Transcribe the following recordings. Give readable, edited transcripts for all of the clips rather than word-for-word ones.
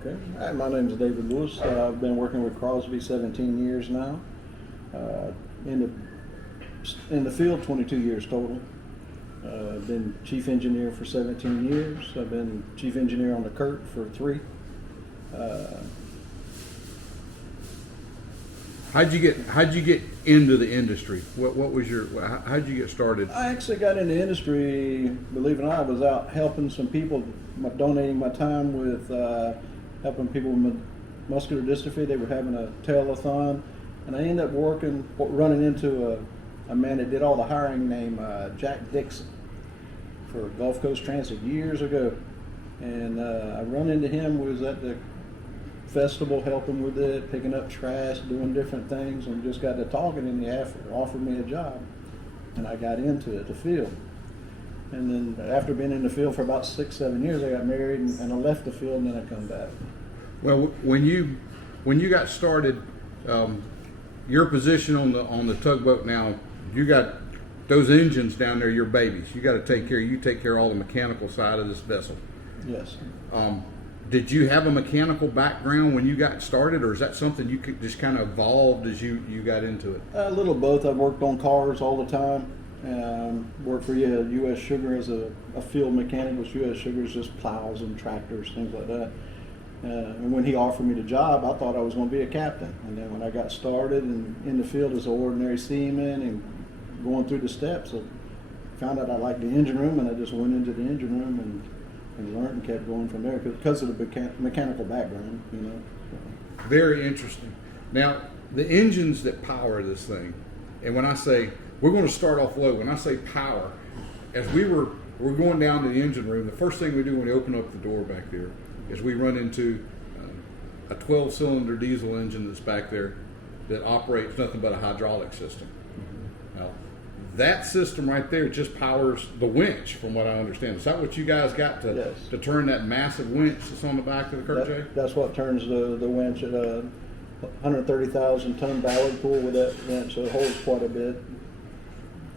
Okay. Hi, my name is David Lewis. I've been working with Crosby 17 years now. In the field, 22 years total. I've been chief engineer for 17 years. I've been chief engineer on the CURT for 3. How'd you get into the industry? What was your how'd you get started? I actually got in the industry, believe it or not, I was out helping some people, donating my time with helping people with muscular dystrophy. They were having a telethon, and I ended up running into a man that did all the hiring named Jack Dixon for Gulf Coast Transit years ago. And I run into him, was at the festival helping with it, picking up trash, doing different things, and just got to talking, and he offered me a job, and I got into it, the field. And then after being in the field for about 6-7 years, I got married, and I left the field, and then I come back. Well, when you got started, your position on the tugboat now, you got those engines down there, your babies. You got to take care. You take care of all the mechanical side of this vessel. Yes. Did you have a mechanical background when you got started, or is that something you could just kind of evolved as you got into it? A little both. I've worked on cars all the time. Worked for U.S. Sugar as a field mechanic, which U.S. Sugar is just plows and tractors, things like that. And when he offered me the job, I thought I was going to be a captain. And then when I got started and in the field as an ordinary seaman and going through the steps, I found out I liked the engine room, and I just went into the engine room and learned and kept going from there because of the mechanical background, you know. Very interesting. Now, the engines that power this thing, and when I say we're going to start off low, when I say power, as we're going down to the engine room, the first thing we do when we open up the door back there is we run into a 12-cylinder diesel engine that's back there that operates nothing but a hydraulic system. Now, that system right there just powers the winch, from what I understand. Is that what you guys got to turn that massive winch that's on the back of the Kurt J? That's what turns the winch at a 130,000 ton ballard pool with that winch, so it holds quite a bit.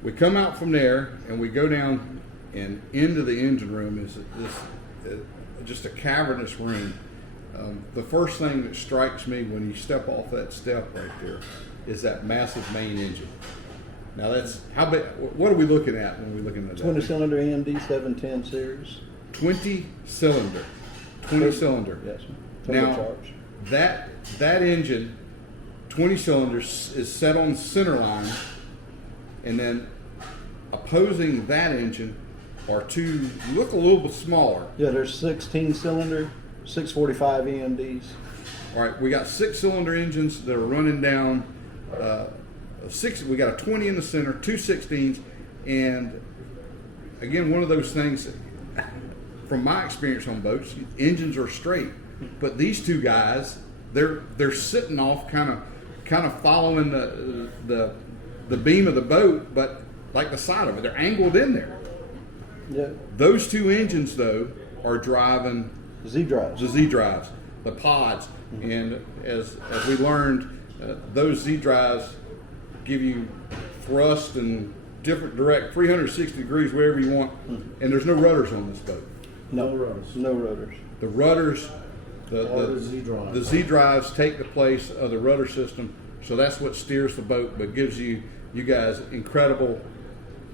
We come out from there and we go down and into the engine room. Is this just a cavernous room. The first thing that strikes me when you step off that step right there is that massive main engine. Now that's how big. What are we looking at when we're looking at that? 20-cylinder AMD 710 series. 20 cylinder. Yes. Now that engine, 20 cylinders, is set on center line, and then opposing that engine are two look a little bit smaller. Yeah, there's 16-cylinder, 645 EMDs. All right, we got 6-cylinder engines that are running down. We got a 20 in the center, 2 16s, and again, one of those things. From my experience on boats, engines are straight, but these two guys, they're sitting off, kind of following the beam of the boat, but like the side of it, they're angled in there. Yeah. Those two engines, though, are driving the Z drives, the pods, and as we learned, those Z drives give you thrust and different direct 360 degrees wherever you want, and there's no rudders on this boat. No rudders. No rudders. The rudders, the Z drives take the place of the rudder system, so that's what steers the boat, but gives you guys incredible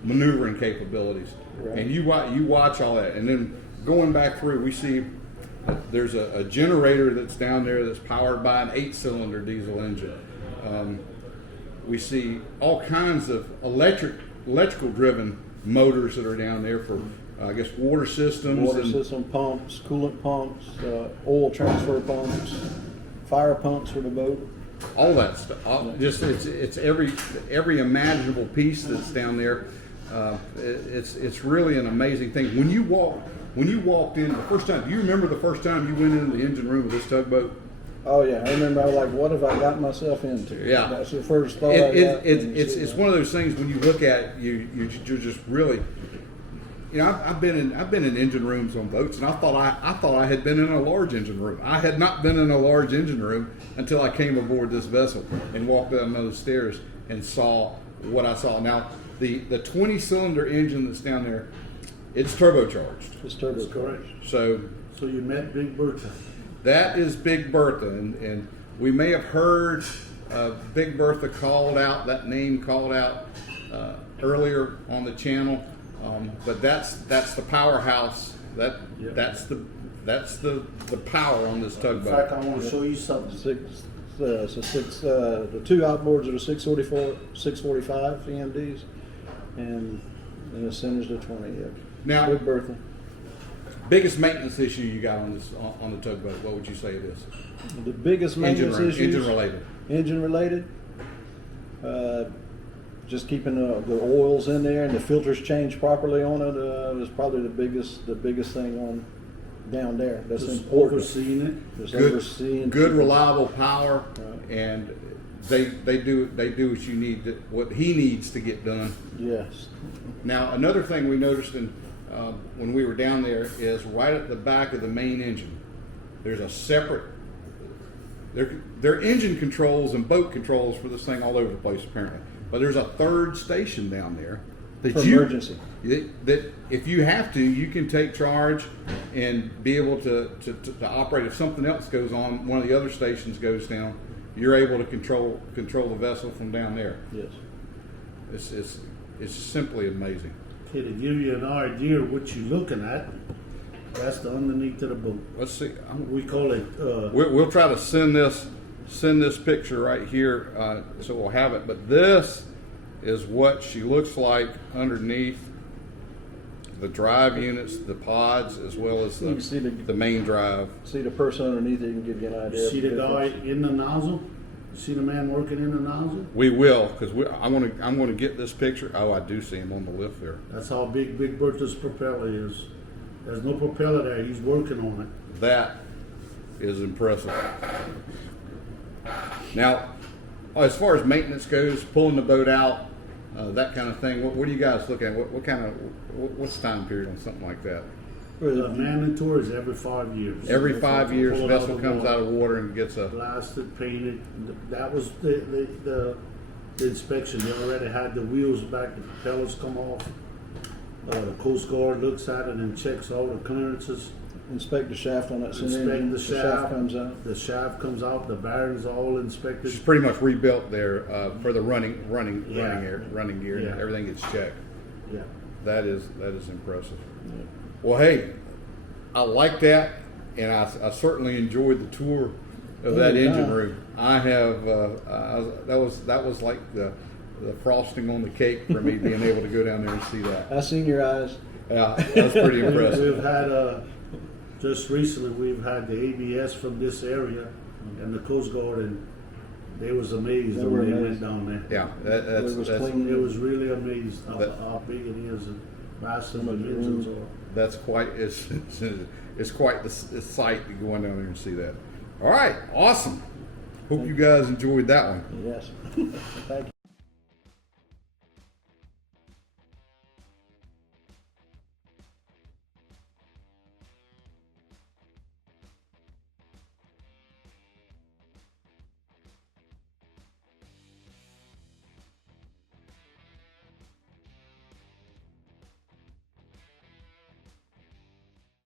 maneuvering capabilities. Right. And you watch all that, and then going back through, we see there's a generator that's down there that's powered by an 8-cylinder diesel engine. We see all kinds of electrical driven motors that are down there for I guess water systems, pumps, coolant pumps, oil transfer pumps, fire pumps for the boat. All that stuff. Just it's every imaginable piece that's down there. It's really an amazing thing. When you walked in the first time, do you remember the first time you went into the engine room of this tugboat? Oh yeah, I remember. I was like, "What have I got myself into?" Yeah, that's the first thought. It's one of those things when you look at you're just really. You know, I've been in engine rooms on boats, and I thought I had been in a large engine room. I had not been in a large engine room until I came aboard this vessel and walked down those stairs and saw what I saw. Now, the 20-cylinder engine that's down there, it's turbocharged. It's turbocharged. Correct. So you met Big Bertha. That is Big Bertha, and we may have heard Big Bertha called out, that name called out earlier on the channel, but that's the powerhouse. That's the power on this In tugboat. fact, I want to show you something. The two outboards are 645 EMDs, and the center's the 20. Yeah. Now, Big Bertha. biggest maintenance issue you got on this on the tugboat? What would you say it is? The biggest maintenance issues. Engine related. Engine related. Just keeping the oils in there and the filters changed properly on it is probably the biggest thing on down there. That's Just important. overseeing it. Just Good, overseeing. good reliable power, Right. and they do what you need what he needs to get done. Yes. Now, another thing we noticed when we were down there is right at the back of the main engine, there's a separate. There are engine controls and boat controls for this thing all over the place apparently, but there's a third station down there that For emergency. that if you have to, you can take charge and be able to operate. If something else goes on, one of the other stations goes down, you're able to control the vessel from down there. Yes. It's simply amazing. Okay, to give you an idea of what you're looking at, that's the underneath of the boat. Let's see. We call it. We'll try to send this picture right here, so we'll have it. But this is what she looks like underneath the drive units, the pods, as well as You can see the main drive. See the person underneath it can give you an idea. See of the guy in the nozzle? See the man working in the nozzle? We will, because I'm going to get this picture. Oh, I do see him on the lift there. That's how big Bertha's propeller is. There's no propeller there. He's working on it. That is impressive. Now, as far as maintenance goes, pulling the boat out, that kind of thing. What do you guys look at? What's the time period on something like that? The mandatory is every 5 years. Every 5 years, Pull the it vessel of comes water, out of water and gets a. blasted, painted. That was the inspection. They already had the wheels back, the propellers come off. The Coast Guard looks at it and checks all the clearances. Inspect the shaft on that center Inspect engine. the shaft shaft. comes out. The shaft comes out. The bearings are all inspected. She's pretty much rebuilt there for the running Yeah. gear. Yeah. Everything gets checked. Yeah. That is impressive. Well, hey, I like that, and I certainly enjoyed the tour of that engine room. I have that was like the frosting on the cake for me being able to go down there and see that. I seen your eyes. Yeah, that was pretty impressive. We've had just recently we've had the ABS from this area and the Coast Guard, and they was amazed They when were they went amazed. down there. Yeah, It was that's clean. It was really amazed That- how big it is and massive Some of the the engines rooms. are. that's quite it's quite the sight to go in down there and see that. All right, awesome. Hope you guys enjoyed that one. Yes. Thank you.